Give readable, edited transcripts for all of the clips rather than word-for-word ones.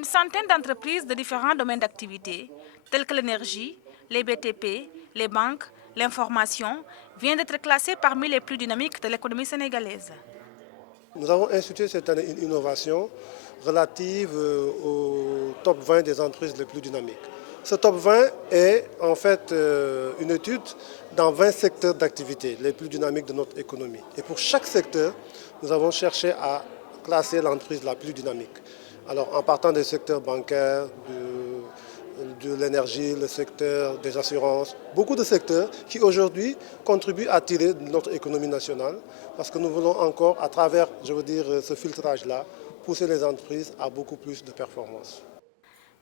Une centaine d'entreprises de différents domaines d'activité, tels que l'énergie, les BTP, les banques, l'information, viennent d'être classées parmi les plus dynamiques de l'économie sénégalaise. Nous avons institué cette année une innovation relative au top 20 des entreprises les plus dynamiques. Ce top 20 est en fait une étude dans 20 secteurs d'activité les plus dynamiques de notre économie. Et pour chaque secteur, nous avons cherché à classer l'entreprise la plus dynamique. Alors en partant des secteurs bancaires, de l'énergie, le secteur des assurances, beaucoup de secteurs qui aujourd'hui contribuent à tirer notre économie nationale parce que nous voulons encore, à travers, je veux dire, ce filtrage-là, pousser les entreprises à beaucoup plus de performance.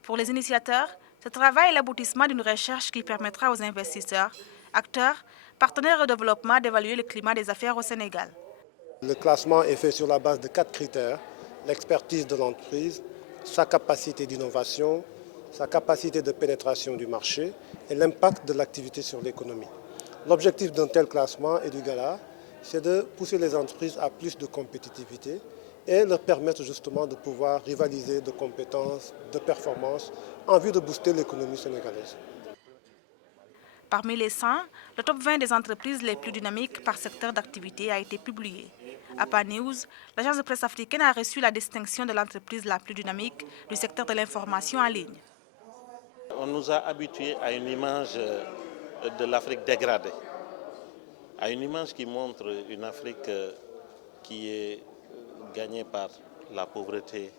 Pour les initiateurs, ce travail est l'aboutissement d'une recherche qui permettra aux investisseurs, acteurs, partenaires au développement d'évaluer le climat des affaires au Sénégal. Le classement est fait sur la base de 4 critères: l'expertise de l'entreprise, sa capacité d'innovation, sa capacité de pénétration du marché et l'impact de l'activité sur l'économie. L'objectif d'un tel classement et du gala, c'est de pousser les entreprises à plus de compétitivité et leur permettre justement de pouvoir rivaliser de compétences, de performances en vue de booster l'économie sénégalaise. Parmi les 100, le top 20 des entreprises les plus dynamiques par secteur d'activité a été publié. APA News, l'agence de presse africaine, a reçu la distinction de l'entreprise la plus dynamique du secteur de l'information en ligne. On nous a habitués à une image de l'Afrique dégradée, à une image qui montre une Afrique qui est gagnée par la pauvreté,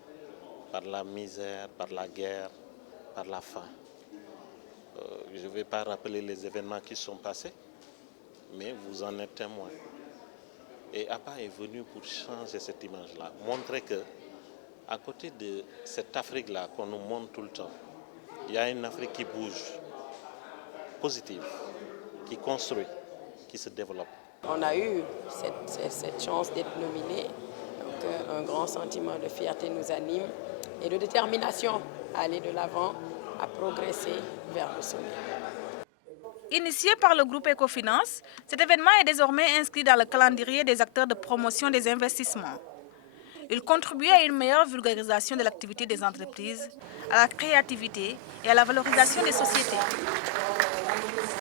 par la misère, par la guerre, par la faim. Je ne vais pas rappeler les événements qui sont passés, mais vous en êtes témoin. Et APA est venu pour changer cette image-là, montrer que à côté de cette Afrique-là qu'on nous montre tout le temps, il y a une Afrique qui bouge, positive, qui construit, qui se développe. On a eu cette chance d'être nominé, donc un grand sentiment de fierté nous anime et de détermination à aller de l'avant, à progresser vers le sommet. Initié par le groupe Ecofinance, cet événement est désormais inscrit dans le calendrier des acteurs de promotion des investissements. Il contribue à une meilleure vulgarisation de l'activité des entreprises, à la créativité et à la valorisation des sociétés.